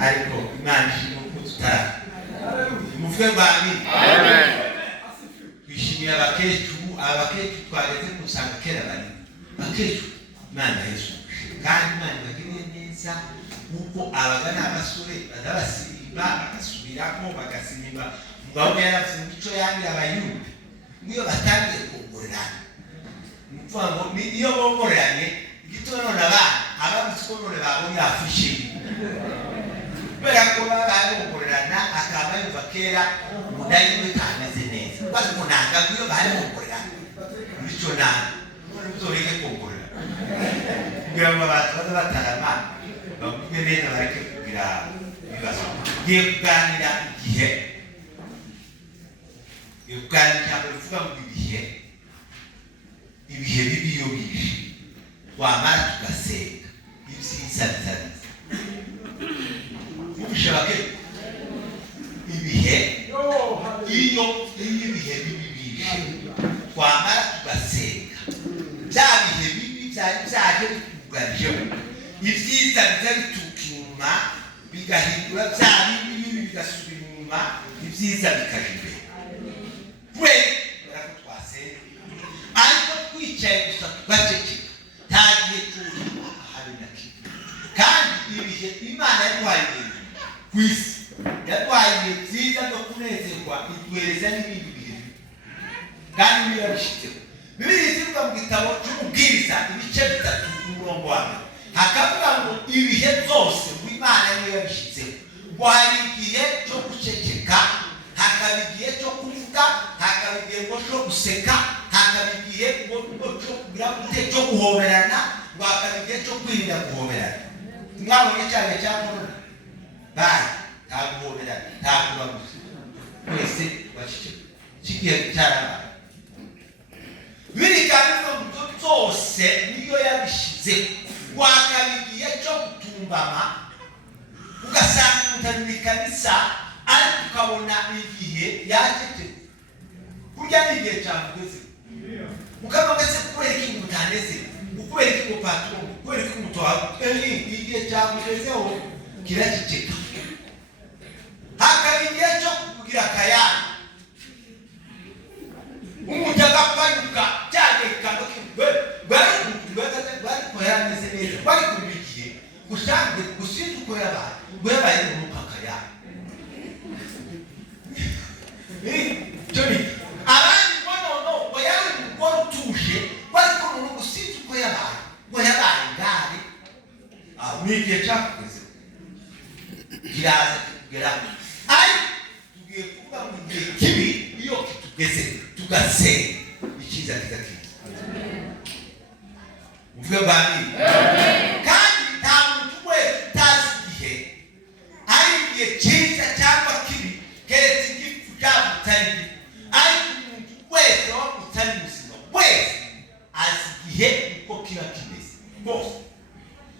ariko Imana ishimwe ko tutara muvuge bami amen. Twishimiye abakecuru twageze kusanga kera bari abakecuru Imana Yesu kandi Imana bagiriye neza kuko abagana abasore badabasiba bagasubiramo bagasimba mugabo yaravuze imico yangira abayuda niyo batangiye kugorana mvuga ngo iyo bongoranye igitoro n'abana ababiskonore babonye afishe bera ko babongorana akaba yumva kera mudayi we kameze neza bazi ko nanga iyo bari bongorana imico nanga uzoreke kongorana kugira ngo abantu bazabatarama bavuge neza bareke kugira ibibazo ngiye kuganira igihe bivuga ngo ibihe bibi yo bishe twamara tugasenga ibyiza bitariza ubishaka ibihe iyo ibihe bibi bishe twamara tugasenga bya bihe bibi byaje bikugarijemo ibyiza bitukuma bigahindura bya bibi bigasubira inyuma ibyiza bikaje imbere ariko twicaye gusa tugaceceka ntagiye turi habe na kimwe kandi ibihe Imana yaduhaye ku isi yaduhaye byiza no kunezerwa iduhereza n'ibindi bihe kandi niyo yabishyizeho Bibiliya ivuga mu gitabo cy'Umubwiriza ibice 3 umurongo wa mbere hakavuga ngo ibihe byose Imana niyo yabishyizeho ngo hari igihe cyo guceceka hakaba igihe cyo kuvuga hakaba igihe cyo guseka hakaba igihe cyo guhoberana ngo hakaba igihe cyo kwirinda guhoberana mwabonye cyane cyakora bari nta guhoberana nta kubaguza mwese bashike kigiye cyaraba biri kandi ngo byose niyo yabishize ngo hakaba igihe cyo gutumbama ugasanga utanikanisa ariko ukabona igihe yageze kurya n'igihe cyamugeze ukabagase kubera iki mutaneze ukubera iki patron kubera iki mutoha igihe cyamugezeho kiraceceka hakaba igihe cyo kugira kayana umutaga kwanyuka cyane kandi bari koyaneze neza bari kubikiye gusanzwe gusinzi uko yabaye mu pakaya Johnny abandi bono bayari umugore utuje bari ko umuntu gusinzi uko yabaye ngo yabaye ngari n'igihe cyakuze kiraza kugera ari tugiye kuvuga mu gihe kibi iyo kitugeze tugasenga ikiza kizakiza uvuge bani kandi nta muntu wese utazi igihe ari igihe cyiza cyangwa kibi keretse igifu cyamutari ariko umuntu wese wamutari muzima wese azi igihe uko kiba kimeze bose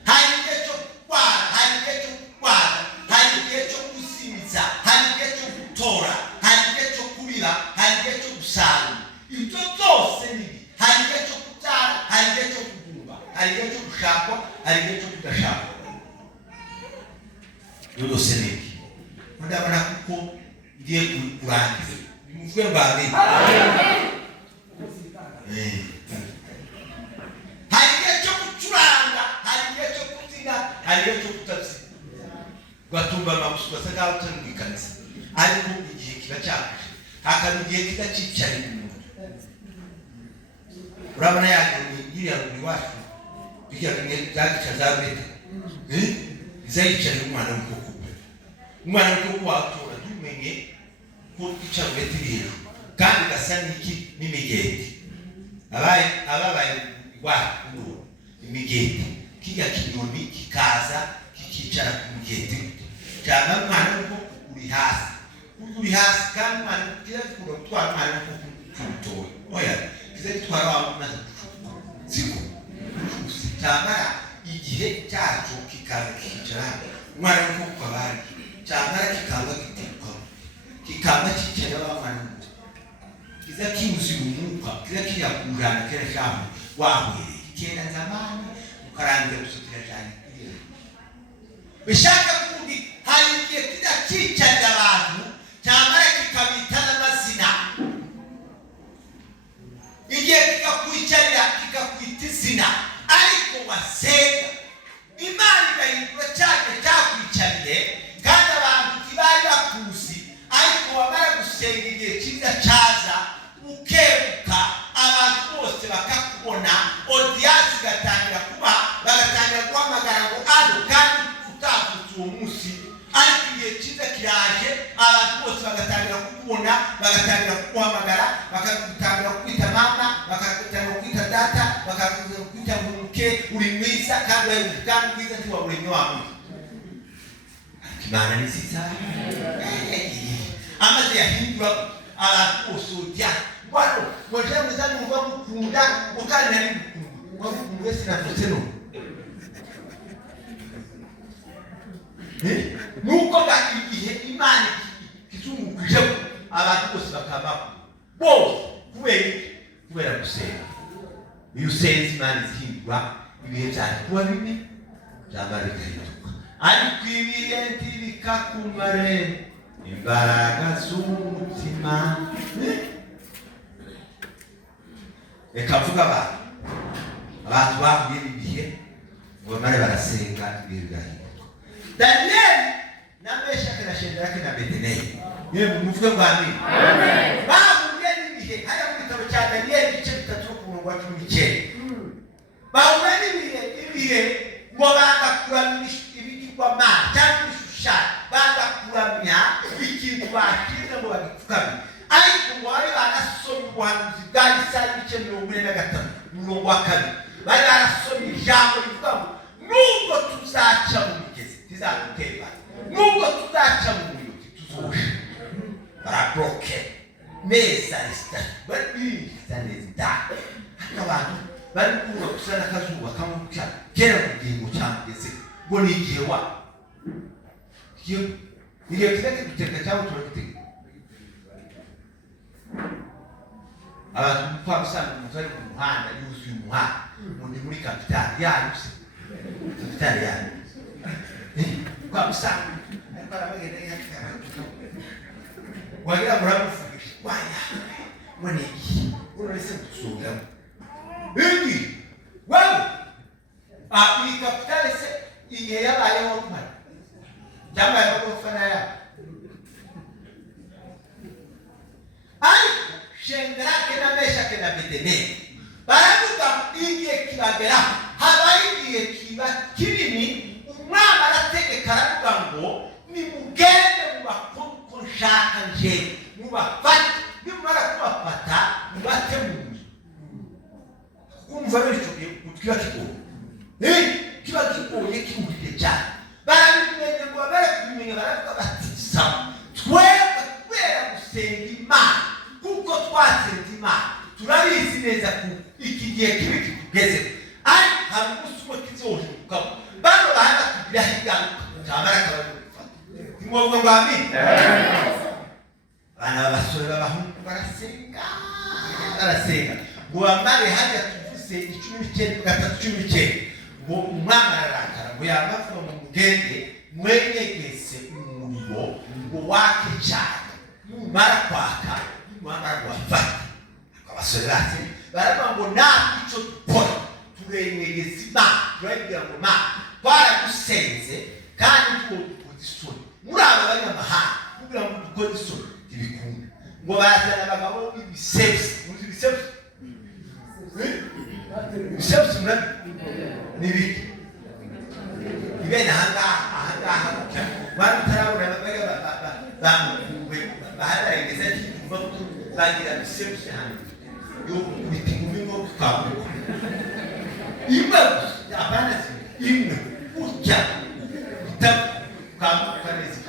hari igihe cyo kurwara hari igihe cyo kurwara hari igihe cyo gusimiza hari igihe cyo gutora hari igihe cyo kubira hari igihe cyo gusarura ibyo byose nibi hari igihe cyo kubyara hari igihe cyo kugumba hari igihe cyo gushakwa hari igihe cyo kudashakwa byose nibi ndabona kuko ngiye kurangiza bimuvuge babe hari igihe cyo gucuranga hari igihe cyo kubyina hari igihe cyo kutabyina gatumba amabuso basanga utangikanisa ariko igihe kiba cyakuje hakaba igihe kidacicaye umuntu urabona yiriya ruri wacu bijya byagica za beta izayicara umwana w'ukoko umwana w'ukoko watora tumenye ko icara beta iri hejuru kandi gasa n'iki n'imigeti ababaye wacu imigeti kijya kinyoni kikaza kikicara ku mugeti cyangwa umwana w'ukoko uri hasi kandi umwana kiza kuba twara umwana w'ukoko kutoye oya kiza gitwara wa mwana ziko cyangwa igihe cyacu kikaza kicara umwana w'ukoko abari cyangwa kikaza kikamba kicara wa mwana kiza kimuzi umwuka kiza kiyakujana kera shamu wahwere kera zamani ukarangira gusukira cyane bishaka kundi munsi ariko igihe cyiza kiraje abantu bose bagatangira kukubona bagatangira kuguhamagara bakagutangira kwita mama bakagutangira kwita data bakagutangira kwita muke uri mwiza kandi mwiza ntiwabure wawe Imana ni nziza amaze yahindura abantu bose ujya wano mwaje mwiza numva mukunda ukandi nari mukunda wavuga wese navutse no nuko igihe Imana kizungukije abantu bose bakabaho bose kubera gusenga iyo usenze Imana izihindura ibihe byaje kuba bibi byamara bikahinduka ariko ibihe ntibikakumare imbaraga z'umutima reka mvuga abantu bahuye n'ibihe ngo bamare barasenga ibihe bigahinduka Daniel na Meshaki na Shadraka na Abednego yewe muvuge ngo amen bahuye n'ibihe haya mu gitabo cya Daniel igice 3 ku murongo wa 19 bahuye n'ibihe ngo bagakuramya ibigirwamana cyangwa ibishushanyo bagakuramya ikintu bakize ngo babipfukame ariko ngo bari barasomye ubuhanuzi bwa Isaya ibice 43 umurongo wa 2 bari barasomye ijambo rivuga ngo nubwo tuzaca mu migezi tizaguteba nubwo tuzaca mu muriro tuzosha barabroke meza resta bari zanezda abantu bari kuba kusana kazuba kamuka kera kugingo cyangeze ngo ni igihe wa igihe kitake guteka cyangwa turagiteka abantu kwa usanga umuzari ku muhanda yuzuye umuhanda undi muri kapitali yanyuse kapitali yanyu kwa usanga ariko arabagenda yakara wagira muramufugisha waya mwene iki urese gusubira Bibi wewe iyi kapitali se igihe yabayeho mpana cyangwa y'abafana ya Shadraka na Meshaki na Abednego baravuga igihe kibagera habaye igihe kiba kinini umwami arategeka aravuga ngo nimugende mubakuko nshaka nje mubafate nimara kubafata mubate mu nzu kumva bityo kiba kigoye kiba kigoye kimuhite cyane barabimenye ngo barabimenye baravuga bati sawa twebwe kubera gusenga Imana kuko twasenze Imana turabizi neza ko iki gihe kibi kigeze ari hari umusuma kizohinduka bano bahanga kugira higaruka cyamara kabafata nimwogo ngo amen bana babasore babahungu barasenga ngo bamare hajya tuvuze 19 ngo umwana ararakara ngo yamavuga mu mugende mwenyegese umuriro ngo wake cyane mara kwaka mara kwafata abasore bati baravuga ngo ntabwo icyo dukora turenyegese Imana turagira ngo Imana twaragusenze kandi dukoze isoni muri aba banyamahanga kugira ngo dukoze isoni ibikunda ngo bazana abagabo b'ibisebsi muri ibisebsi ibisebsi n'ibiki ibene ahangaha wari utarabona bahadarengeza cyumva bagira ibisebsi hano yo kubita ingumi ngo twabuka imwe abana imwe urya utabuka neza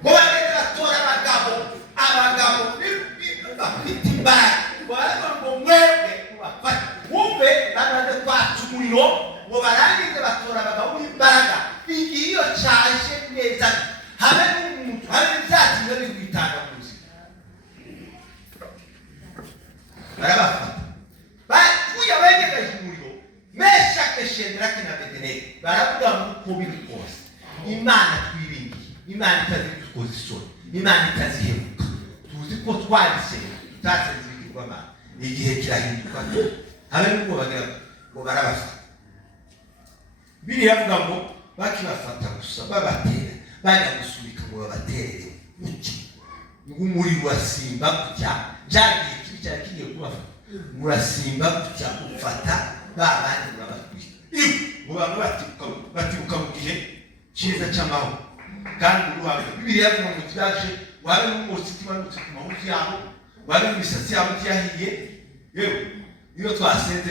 ngo bagenda batora abagabo bafite imbaraga baravuga ngo mwebwe mubafate wumve bamaze kwaca umuriro ngo barangize batora abagabo b'imbaraga igihe iyo cyaje neza habe n'umuntu habe n'ibyatsi biba biri kwitanga mu buzima barabafata bakuye abegereje umuriro Meshaki Shadraka na Abednego baravuga ngo uko biri kose Imana twiringiye Imana itazi dukoze isoni Imana itaziheruka tuzi ko twabisenga tutasenze ibigirwamana igihe kirahinduka habe n'ubwo bagira ngo barabafata biriya avuga ngo bakibafata gusa babatera bajya gusubika ngo babatereze uki ng'umuriro wasimba kujya byagiye kibi cyane kigiye kubafata murasimba kujya gufata babandi murabatwika abantu batibuka mu gihe cyiza cy'amahoro kandi uruhanga Bibiliya mu mutyaje wabe n'umunsi kimanutse ku mahuti yabo wabe imisatsi yabo cyahiye yewe iyo twasenze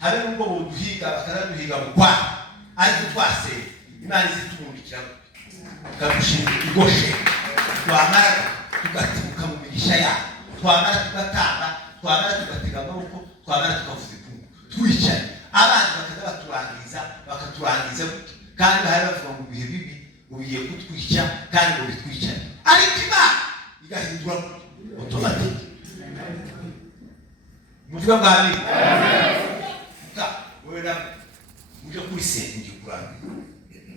habe n'ubwo buduhiga bakaraduhiga bukwa ariko twasenze Imana izitubundikira kadushimira igoshe twamara tugatibuka mu migisha yabo twamara tugatanga twamara tugatega amaboko twamara tukavuza ipungu twicaye abandi bakaza bakaturangiza kandi bahari bavuga ngo bihe bibi ubiye kutwica kandi ngo bitwica ariko Imana igahindura automatique muvuga bwami ka wera uje kuri sente ngikurana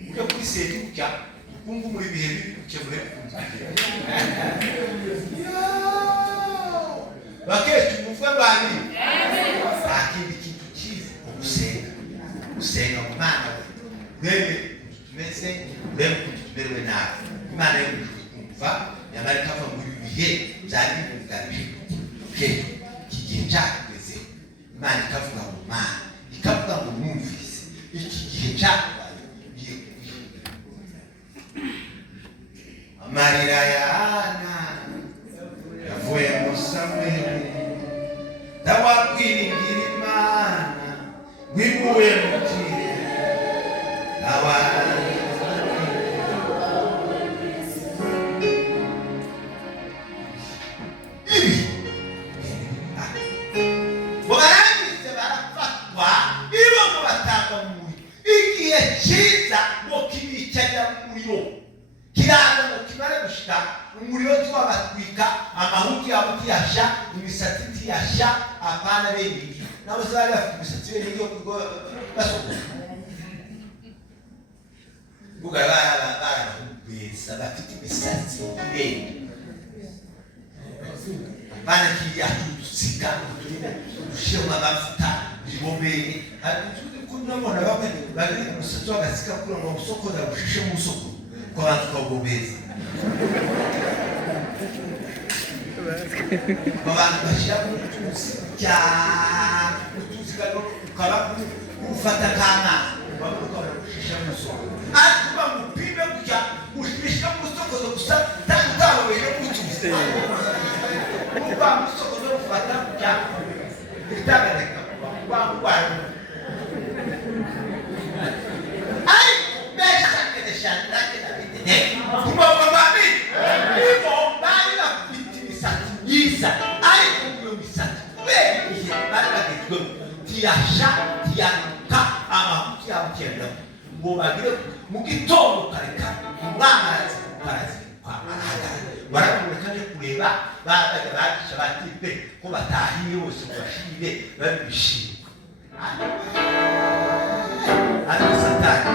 uje kuri sente kujya ukungu muri bihe bibi ukebure baketu muvuga bwami akindi kintu cyiza ugusenga mu Mana wewe tumeze wewe kutuberewe nawe Imana yo kumva yamara kava muri bihe byari bimugarije kigihe cyageze Imana ikavuga ngo Mana ikavuga ngo mwumvise iki gihe cyabaye biye amarira yana yavuye mu Samweli tawakwiringira Imana wimuwe mu kirere abana umuriro twabatwika amahuti yabutiyasha imisatsi tiyasha apana bebi nabo zari bafite imisatsi yo kugo basoko buga bara besa bafite imisatsi bebi bana kiya tusika kutumina ushema bafuta bibombe hadi kunamona bamwe bari umusatsi wagasika kuri ngo usoko da ushishe mu soko kwa bantu kabobeza abantu bashira kutuzi cya kutuzi kano ukaba ufata kana bavuga gushisha mu soko ariko mupime kujya ushisha mu soko zo gusa takutaba bero kutuzi uba mu soko zo ufata kujya itagareka kwa ai mesha kede shanda kede bite kuba babi ibo bari na kuitimisati yiza ai kuyo misati wewe bari na kitwe tiyanuka ama kiyamkenda ngo bagire mu gitondo kareka umwamazi kwa araga baramurekaje kureba babaga bakisha batipe ko batahiye bose bashire babishimye ariko satani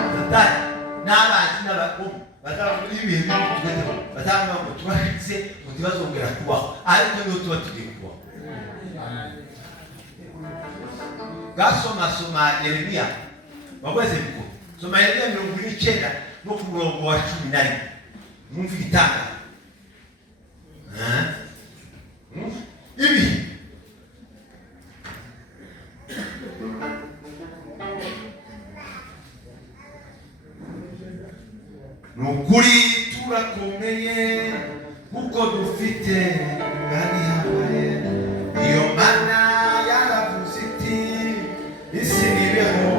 n'abantu n'abakomu bazabona ibihe bitugeze bazabona ngo tubashitse ngo tibazongera kubaho ariko niyo tuba tugiye kubaho gasoma Yeremiya wabweze biko soma Yeremiya 29 no ku murongo wa 11 mwumva igitanga ibi nukuri turakomeye kuko dufite ngani habaye iyo Mana yaravuze iti isi nibeho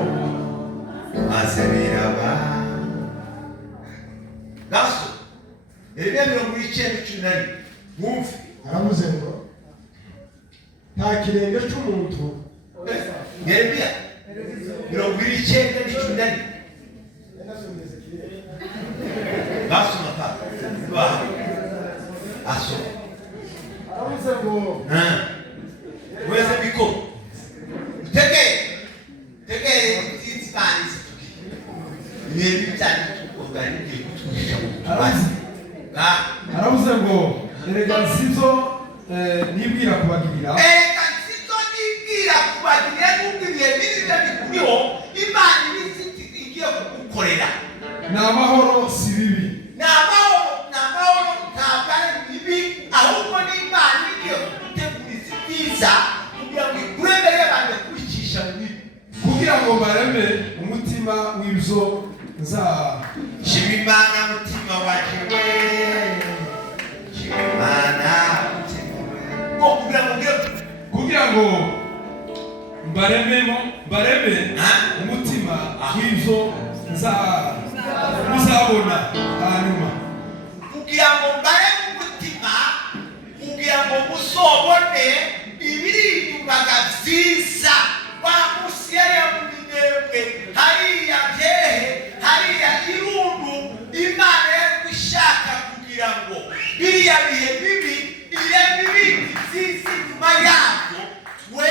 maze biraba gaso Yeremiya 29:11 mwumve aravuze ngo nta kirenge cy'umuntu Yeremiya 29:11 Baso mapa. Ba. Aso. aravuze ngo weze biko. Tege itibani situki. Nibi cyane tukoganije kutugisha aravuze aravuze ngo erega sizo nibwira kubagirira n'ubwiye bibi bikuriho Imana igiye kugukorera n'amahoro si bibi n'amahoro ntabwo ari bibi ahubwo n'Imana igiye kuguteguriza ibyiza kugira ngo ikuremere abantu kwicisha mu bibi kugira ngo bareme umutima Shimimana mutima waje we. Shimimana mutima waje. Kugira ngo mbareme umutima w'ivyo muzabona hanyuma. Kugira ngo mbareme umutima, kugira ngo musobone ibiri inyuma vyiza. Wa musiyari ya muminebwe hariya vyehe hariya irundu Imana yakwishaka kugira ngo biriya bihe bibi vyiza inyuma yavyo we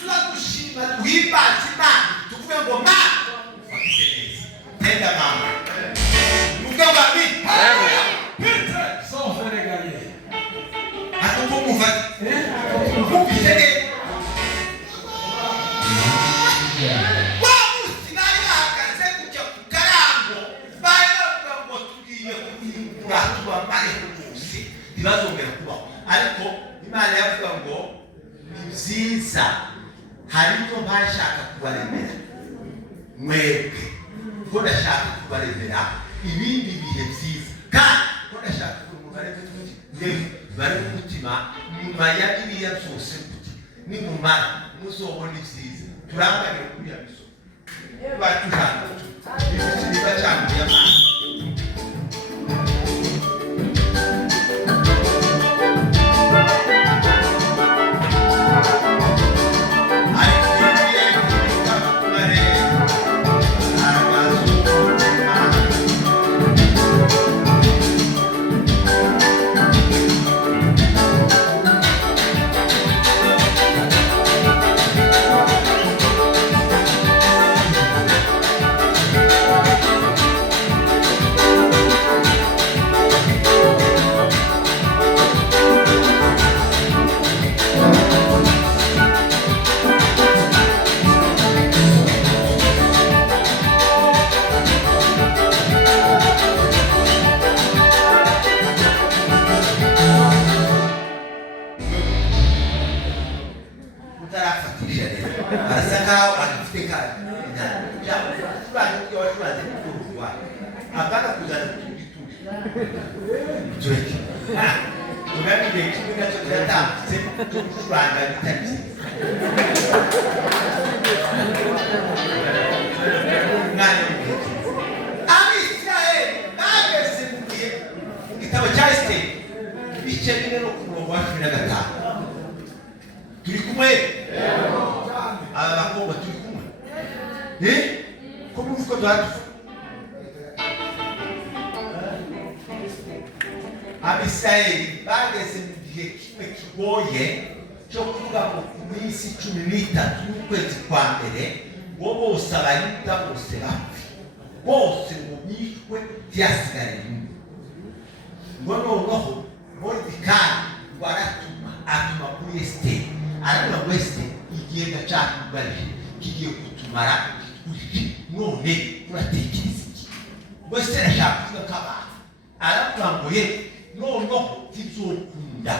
turagushima duhimbaza Imana tuvuge ngo Mana wagize neza. Tenda mama muvuge ngo amen. Ako kumufata kumufite ntibazongera kubaho. Ariko Imana yavuga ngo ni byiza, hari ibyo ntashaka kubaremera mwebwe, ko ndashaka kubaremera ibindi bihe byiza, kandi ko ndashaka bari mu mutima nyuma ya biriya byose nimumara muzobona ibyiza. Turangamire kuri ya misozi batujana niba cyangwa y'Imana. Apana kuzana kitu. Joki. Tunani ndio kitu kinachotata sema tukubanga bitaki. Ngani. Amisraeli bageze mugihe igitabo cya Esther bice bine no kumurongo wa 15. Turi kumwe? Aba bakobwa turi kumwe. Ko muvuko dwacu Abisirayeli bageze mu gihe kimwe kigoye cyo kuvuga ngo ku minsi 13 y'ukwezi kwa mbere ngo bose abayuda bose bapfe, bose ngo bishwe byasigare nyuma. Ngo noneho Moridekayi ngo atuma kuri Esiteri, aravuga ngo Esiteri igihe gacakugarije kigiye kutumara kitwije, none uratekereza iki? Ngo Esiteri ashaka kuvuga k'abantu aravuga ngo ye noneho tizokunda,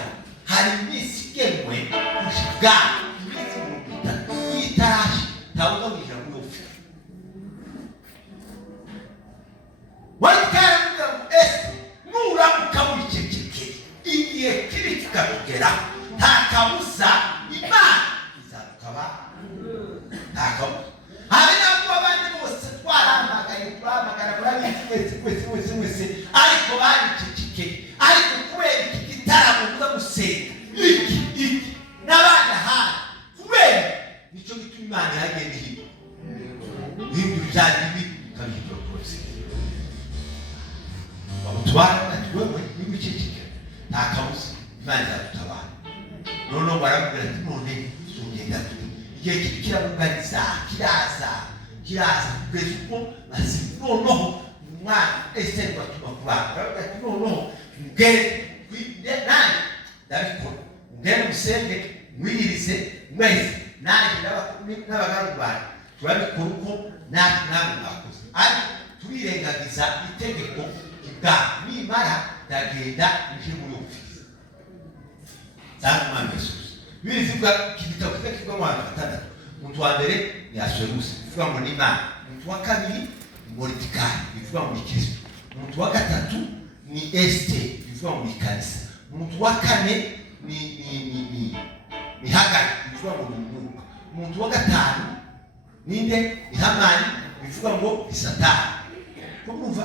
hari iminsi igenwe gushika iminsi 30 y'itarashi ntawuza kugira ngo upfe. Moridekayi aravuga ngo Esiteri nuramuka wicecekeye igihe kibi kikakugera nta kabuza Imana izabukaba nta kabuza. Hari nabwo abandi bose twaramagana murabizi mwese ariko baricecekeye, ariko kubera iki gitaramo muza gusenga iki n'abana hano kubera nicyo gituma Imana yagenda ihindura byari bibi ikabihindura rwose. Babutwara ati wewe n'ibicecekeye nta kabuza Imana izadutabara. Noneho baramubwira ati none zongera turi igihe kirabuganiza kiraza kugeza ubwo basi noneho umwana Esiteri batuma kubana baravuga ati noneho mugere nanjye ndabikora, mugere musenge mwiyirize mwese nanjye n'abagaragu banjye turabikora uko namwe mwakoze, ariko turirengagiza itegeko bwa nimara ndagenda nje muri ofisi cyangwa Imana Yesu. Bizivuga kibitabo kivuga mu wa 6 umuntu wa mbere ni Asherusi uvuga ngo ni Imana, umuntu wa kabiri Mordecai bivuga mu Kristo. Umuntu wa gatatu ni Esther bivuga mu kanisa. Umuntu wa kane ni Hagar bivuga mu mwuka. Umuntu wa gatanu ninde ni Hamani bivuga ngo Satani. Kumva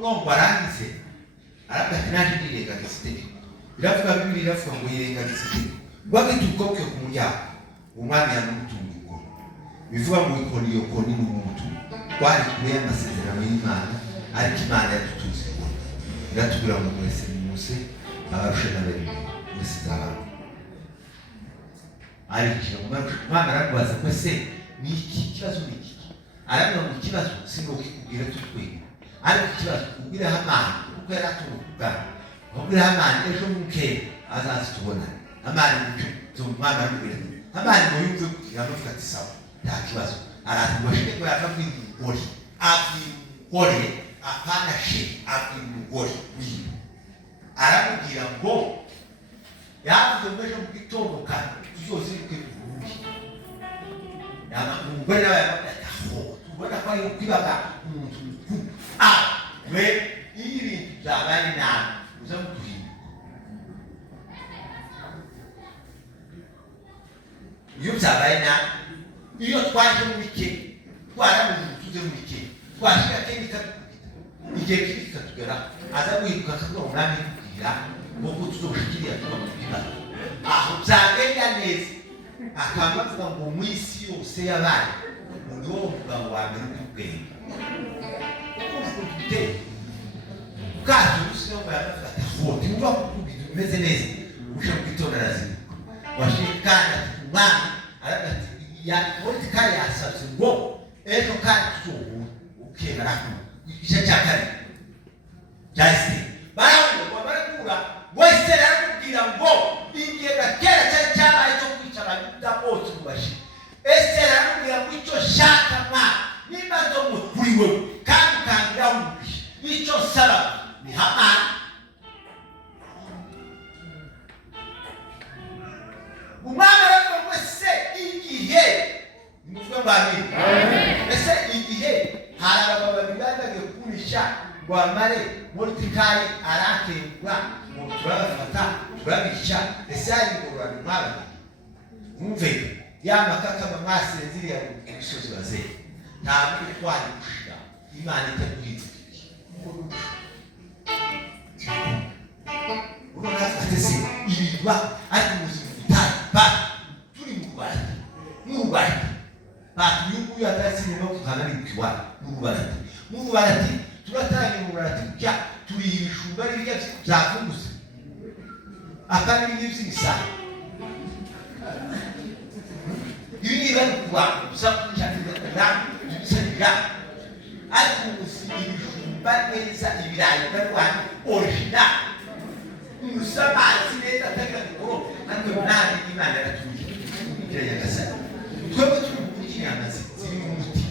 no barangize arabakinaje ndirengagize. Biravuga Bibiliya iravuga ngo yirengagize. Bagitukoke ku muryango umwami yamutunguko. Bivuga ngo ikoni yo koni n'umuntu. Twari kuye amasezerano y'Imana ariko Imana yatutuze. Iratubwira ngo mwese muse abarusha n'abari mwese zabantu. Ariko Imana arakubaza ko se ni iki kibazo ni iki? Arabona mu kibazo singo kikubwira tutwe. Ariko kibazo kubwira Hamani kuko yaraturuka. Kubwira Hamani ejo muke azazitubona. Hamani tumwana n'ubwira. Hamani ngo yumve yamuvuga ati sawa nta kibazo. Aratuwashike ko yakabwira ukuri. Akore apana she akimugori wiyo. Aramubwira ngo yavuze ngo ejo mu gitondo kandi tuzoze kwikuruki. Umugore nawe yamubwira ubona ko ari kwibaga umuntu mukuru. We ibintu byabaye nabi uza mutuhinduka. Iyo byabaye nabi iyo twaje mu bike twaramutuze mu bike twashika kendi katukita igihe kibika tugera aza kwiruka akabura umwami kubwira ngo tuzoshikiriya tuba aho byagenda neza akavuga ngo mu isi yose yabaye uwo mugabo wa mbere ubwenge kaje usino ngo yafata foto ngo bimeze neza usha kwitonera zimwe washikana umwami aragati ya Mordecai yasabye ngo ejo kandi tuzohura ukemera ko igice cya kane cyahise barakura wese aramubwira ngo igihe gakera cyari cyabaye cyo kwica abayuda bose mu bashi. Esther aramubwira ngo icyo shaka mwa nimba zo mukuri we kandi ukangira umubi icyo saba ni Hamani. Umwami aravuga ngo se igihe muvuga bami ese igihe haraba babibagaye kunisha ngo amare Mordecai arakengwa ngo turabafata turabisha ese ari ngororano mwabe umve yamakaka bamasenziriya ibisozi baze ntabwo twari gushira Imana itakuhize ubona atese ibiba ari muzima ba turi mubara mubara ba yuko yatasi no kukana bikiwa mubara turatanye mubara kya turi ibishumba rya byafunguse akandi n'ibisisa ibi bari kuba sakuja na bisabira ariko ibishumba neza ibirayi barwani original musamazi neza atagira ngo nange nani Imana yaratuye kugira yagasa twebwe turi amazi ziri mu muti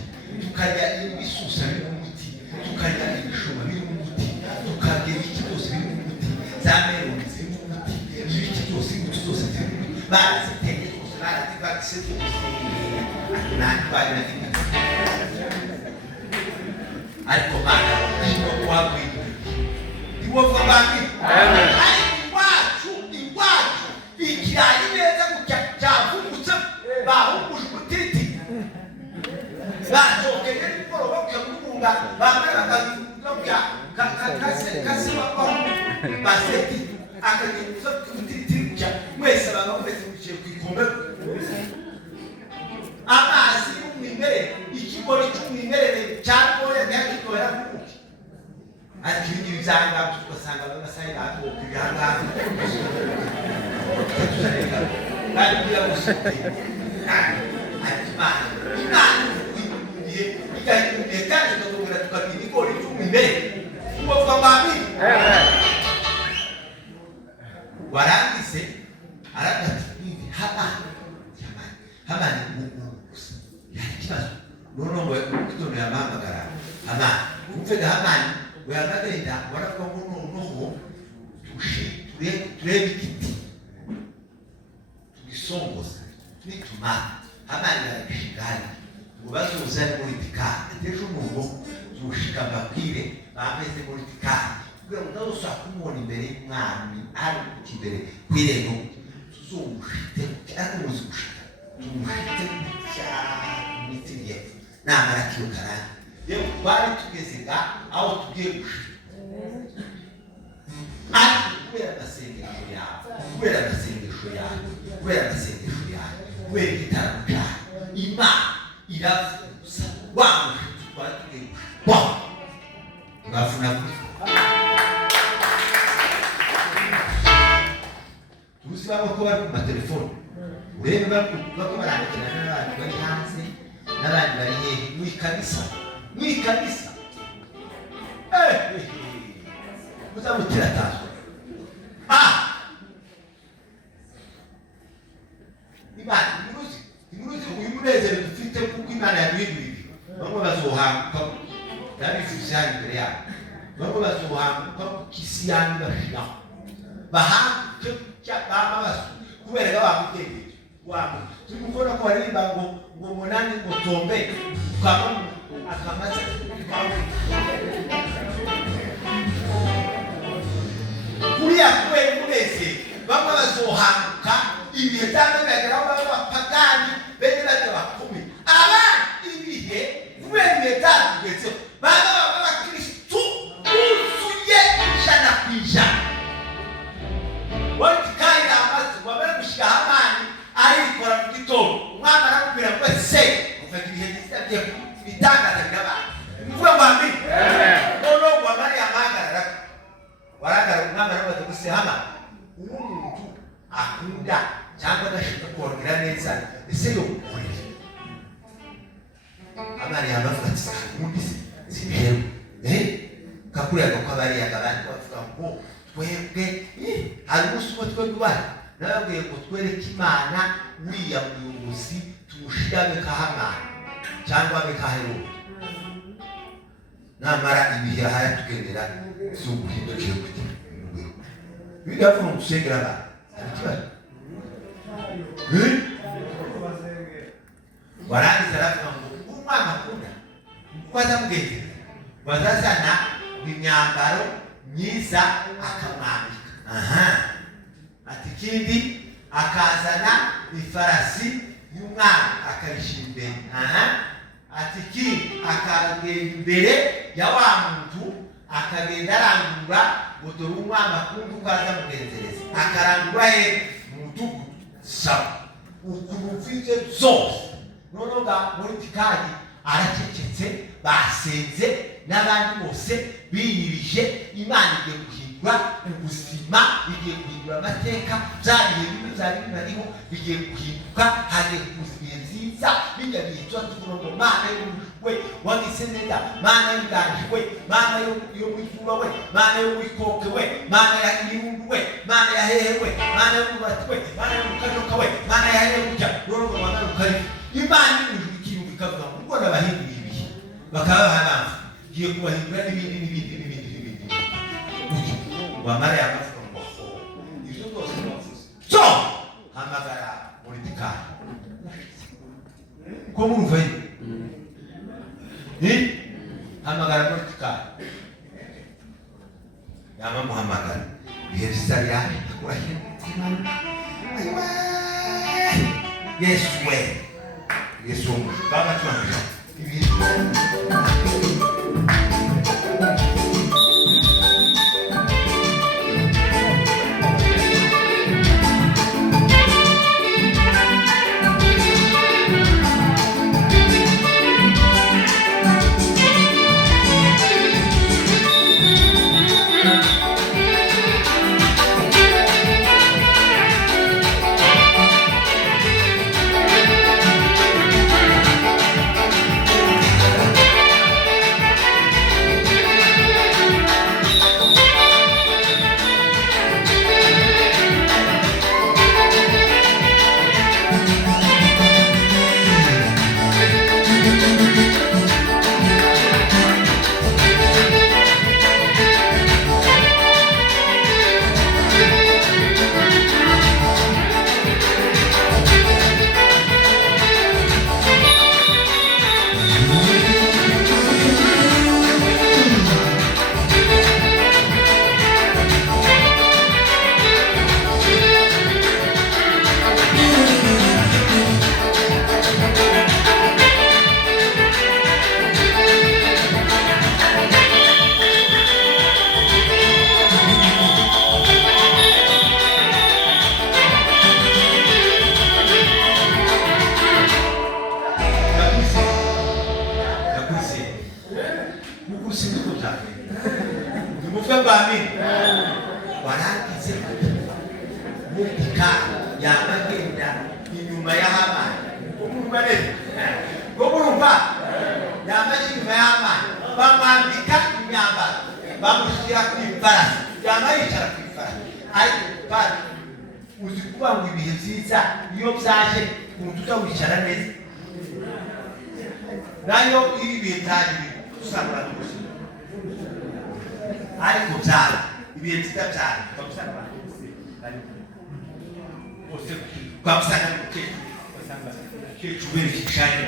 tukarya ibisusa biri mu muti tukarya ibishuma biri mu muti tukarya ibiki byose biri mu muti za meloni ziri mu muti ibiki byose imbuto zose ziri mu muti baraziteye zose barazibakise zose nani bari na kimwe ariko Mana ndimo kuwabwira ndiwo vabami amen ikirari neza cyavugutse bahuguje ubutiti batokeye n'ikoro bakwiye kumunga bamwe bakazubya kasi wako baseti akagiza ubutiti cya mwese bamwese muciye kwikombe amazi y'umwimerere ikigori cy'umwimerere cyakoye ntakikora kuki ati ibi byanga tugasanga babasaye batoka ibihanga kandi kugira ngo Imana igihe igahinduye kandi tukagura tukagira ibigori by'umwimerere uwo twabami warangize aragati Hamani gusa yari kibazo noneho ngo kitono yamamagara Hamani umfega Hamani uyagagenda waravuga ngo noneho turebe igiti tugisongoza nituma Hamani arabishigana bazuzane muri tikari ejo umuntu zushika mbabwire bameze muri tikari kugira ngo utazosubira kumubona imbere y'umwami ari imbere kw'irembo tuzumushite cyangwa umuzi gushika tumushite cyane mitiriye namara kiyokarani yewe twari tugeze aho tugiye gushika ariko kubera amasengesho yawe kubera igitaramo cyawe Imana iravuza wamushitsi twari tugiye gushika urafuna tuzi babo ko bari ku matelefone urebe bako barandikirana n'abandi bari hanze n'abandi bari hehe mw'ikanisa muzamutira tazwe Imana imuruzi uyu munezero dufite kuko Imana yaduhinduriye bamwe bazohanguka yabivuze hano imbere yabo bamwe bazohanguka kisi yanyu bashiraho bahanguke bamabaso kubera ko bamutegereje wabo turi gukora ko baririmba ngo munani ngo tombe ukaba akamaze kuriya kubera umunezero bamwe bazohanguka ibihe cyangwa bageraho b'abapagani bene bajya bakumi abandi ibihe kubera ibihe byatugeze baba abakristu buzuye ijana ku ijana wari kandi amaze wabera gushyira hamani arikora mu gitondo umwana aramubwira ngo se ufite ibihe byiza bitangaza by'abantu mvuga ngo amen noneho ngo amari amahagarara waragaragara umwana arabaza gusa hama umuntu akunda cyangwa adashaka kubagira neza ese yo kurira amari yabavuga ati undi sihewe kakuriyaga ko abariyaga abandi bavuga ngo twebwe hari umunsi umwe twebwe bari nababwiye ngo twereke Imana uriya muyobozi tumushyirame kahamana cyangwa abe kaheruka namara ibihe ahayatugendera si uguhindukira kugira biravuga ngo usengera abantu hari ikibazo warangiza aravuga ngo umwana akunda kuko azamugeze bazazana imyambaro myiza akamwambika ati ikindi akazana ifarasi y'umwana akayishyira imbere ati ikindi akagenda imbere ya wa muntu akagenda arangura ngo dore umwana akunda uko azamugenzereza akarangura he mu mudugudu sawa ukuruvije zose noneho muri tikari aracecetse basenze n'abandi bose biyirije Imana igiye guhindura ubuzima igiye guhindura amateka byariye bimwe byari bimariho bigiye guhinduka hagiye kuza ibihe nziza bijya bihe tuba tuvuga ngo Mana y'umujwe wagize neza Mana y'inganje we Mana yo mw'izuba we Mana yo mw'ikoke we Mana ya nyirundu we Mana ya hehe we Mana yo mwubati we Mana yo mukajoka we Mana ya hehe kujya noneho Mana ukari Imana y'umujwe ikintu ikavuga ngo ubwo n'abahinduye ibihe bakaba bahananza giye kubahindura n'ibindi wamara yamavuga ngo ibyo byose bavuze so hamagara muri tikari ko mumva hamagara muri tikari yama muhamagara ibihe bizarira Yesu baba tuambiwa ibihe kuko sinzi ko byagenda. Nimuvuge ngo amina. Warangize mutika yamagenda inyuma ya Hamani. Umurumva neza. Umurumva yamagenda inyuma ya Hamani. Bamwambika imyambaro. Bamushyira ku ifarasi. Yicara ku ifarasi. Ariko bari uzi kuba ngo ibihe byiza iyo byaje umuntu utawicara neza. Nayo ibihe byaje usanga rwose. Ariko byara ibihe byiza byara usanga abantu bose kwamsana mukeke usanga cyo bere kishanye.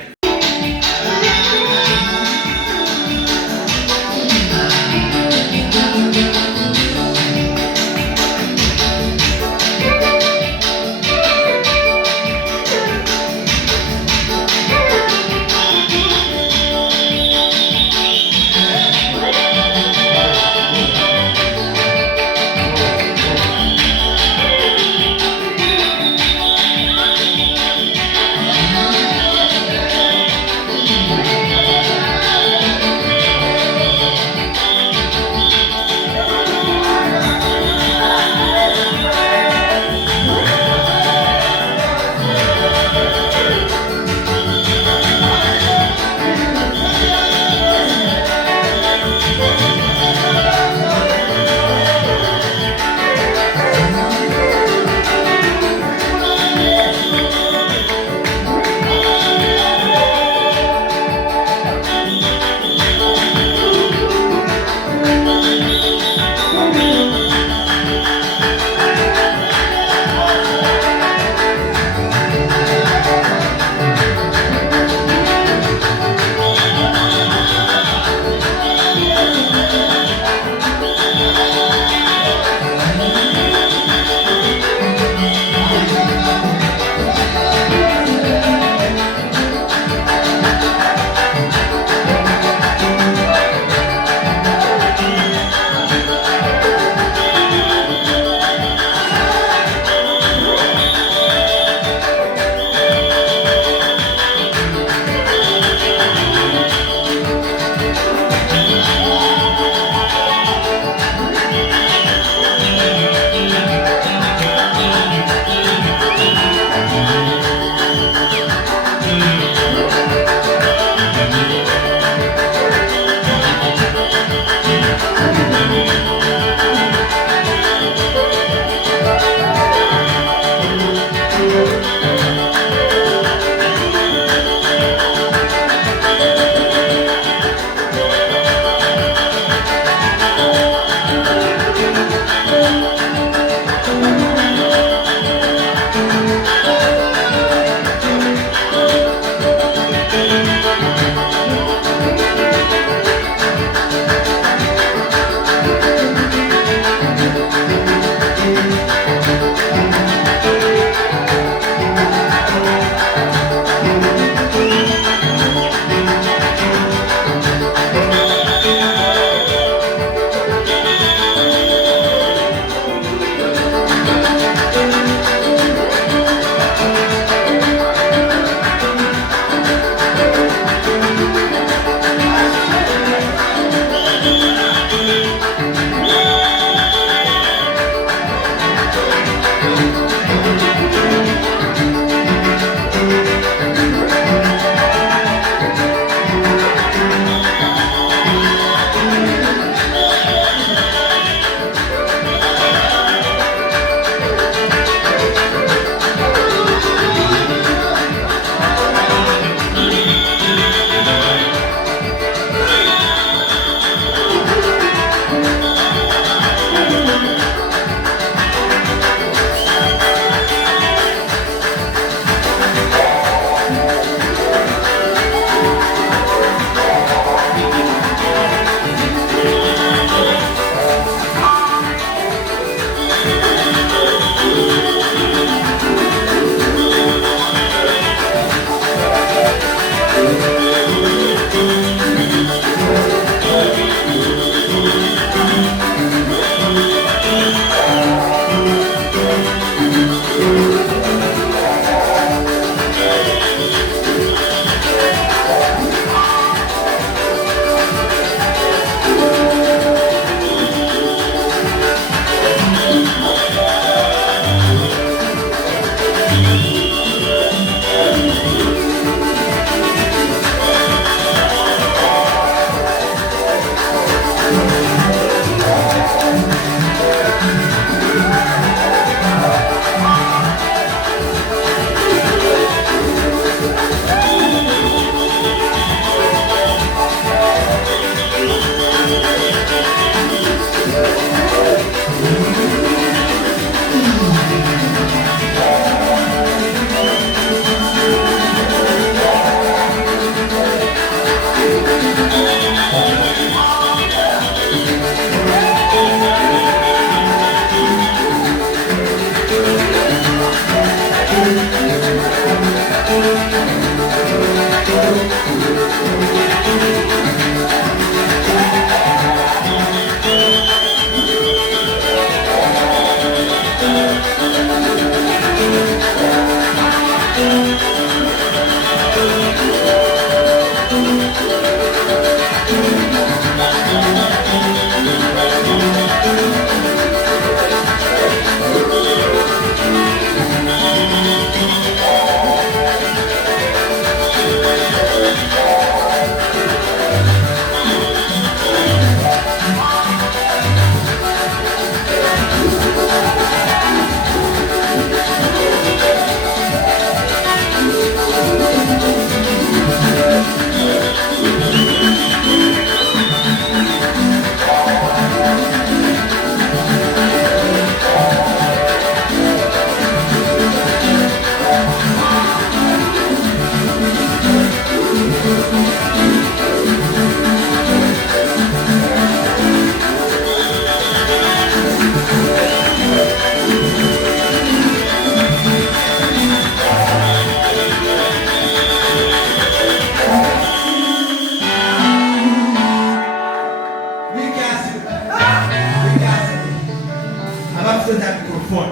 ufate za mikrofoni.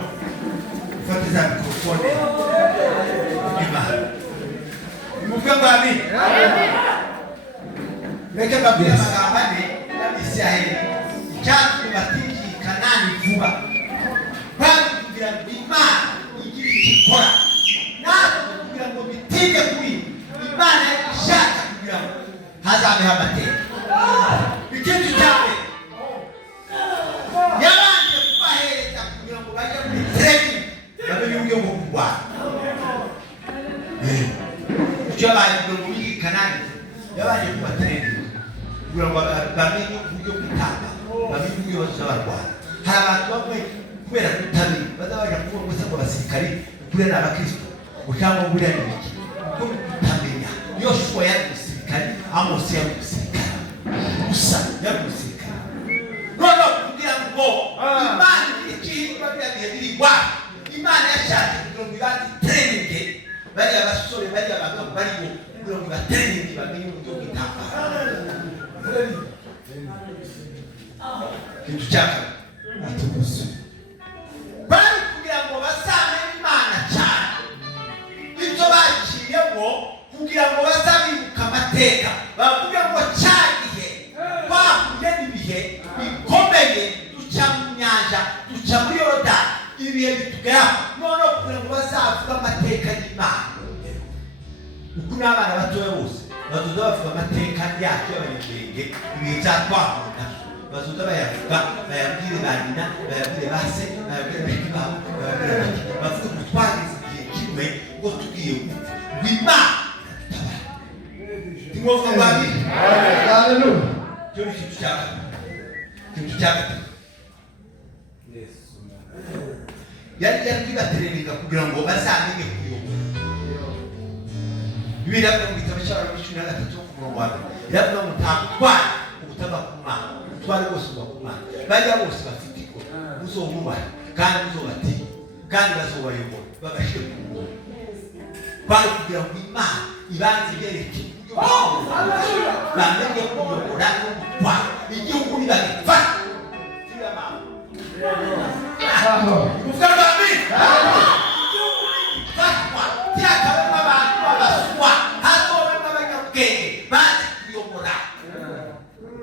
Ufate za mikrofoni. Imana. Muvuge ngo amen. Amen. Reka babwire amagambo ane y'Abisirayeli. Icyatuma batinjira i Kanani vuba. Kandi kugira ngo Imana igire icyo ikora. Natwe kugira ngo bitinde kuri Imana ishaka kugira ngo hazabeho amateka. Ikintu cya mbere yabanje kubahereza kugira ngo bajye muri training bamenye uburyo bwo kurwana. Icyo bari ngo bigi Kanani yabanje kubatraining kugira ngo bamenye uburyo bw'intambara, bamenye uburyo bazabarwana. Hari abantu bamwe kubera kutamenya bazabaja kuvuga ngo sako abasirikari ukuriye n'abakristo cyangwa buriya n'ibiki kuko kutamenya Yoshua yari umusirikari, Amosi yari umusirikari, Musa yari umusirikari. None kugira ngo Imana ikihindura bya bihe biri wapi, Imana yashatse kugira ngo ibanze training bari abasore bari abagabo bari bo kugira ngo batraining bamenye uburyo bw'intambara. Kintu cyaka atuguze bari kugira ngo basame Imana cyane. Ibyo bakiyemo kugira ngo bazabibuka amateka, bavuga ngo cyagihe bahuye n'ibihe bikomeye, duca mu nyanja, duca muri Yorodani, ibihe bitugeraho. None kugira ngo bazavuga amateka y'Imana. Uko n'abana batoya bose bazoza bavuga amateka yacu y'abanyabwenge, ibihe byatwahura bazoza bayavuga, bayabwire ba nyina, bayabwire ba se, bayabwire bashiki babo, bayabwire bake, bavuga ngo twageze igihe kimwe ngo tugiye gupfa, ngo Imana iradutabara. Timwovuga ngo amen. Haleluya. Cyo ni ikintu cya gatatu. Ikintu cya gatatu yari kwibaterereza kugira ngo bazamenye kuyobora. Bibiliya ivuga mu gitabo cy'Abaroma 13 ku murongo wa 2 iravuga ngo nta gutwara ubutaba ku Mana, ubutware bwose buba ku Mana. Bariya bose bafite iko muzobubaha kandi muzobatinya kandi bazobayobora babashe ku murongo. Bari kugira ngo Imana ibanze yereke bamenye kuyobora no gutwara igihugu nibagifata. Kuvuga ngo amen. Fatwa cyakabemo abantu babaswa hazobemo abanyabwenge bazi kuyobora.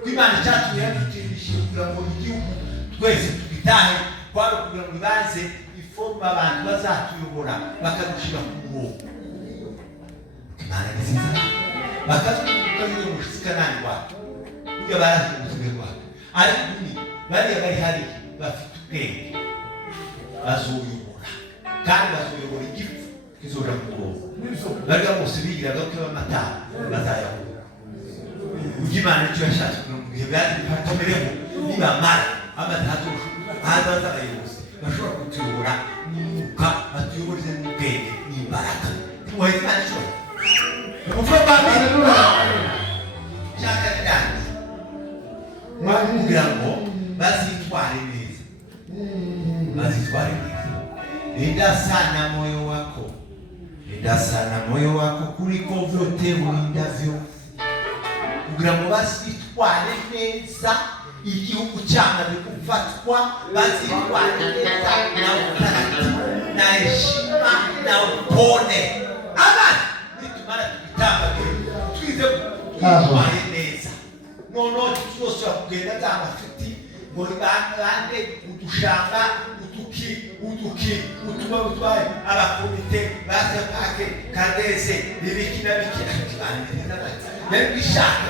Imana cyatumye yadutindishije kugira ngo igihugu twese tugitahe, kwari kugira ngo ibanze ifomba abantu bazatuyobora bakadushyira ku murongo. Imana ni nziza. Bakazuka yuko mushikanani wacu ibyo barazi ubuzima bwacu, ariko bariya bari hari bafite ubwenge bazoyobora kandi bazoyobora igifu kizoja mu murongo. Bariya bose bigiraga ko amatara bazayabura. Ujya Imana icyo yashatse kugira ngo ibihe byari bikomereho nibamara amatatu hazaza abayobozi bashobora kutuyobora n'umwuka, batuyoborize n'ubwenge n'imbaraga. Tumuhe Imana ishobora kuvuga amen. Cyaka cyane kugira ngo bazitware neza, bazitware neza. Linda sana moyo wako, linda sana moyo wako kuliko vyote ulindavyo, kugira ngo bazitware neza. Igihugu cyamaze kufatwa, bazitware neza na utaratibu na heshima na upone. Amen. Nitumara tukitamba twize kwitware neza. Nono twose kugenda cy'amafiti ngo bande udushamba utuba utwaye abakomite base pake kadeze bibiki na biki yari bishaka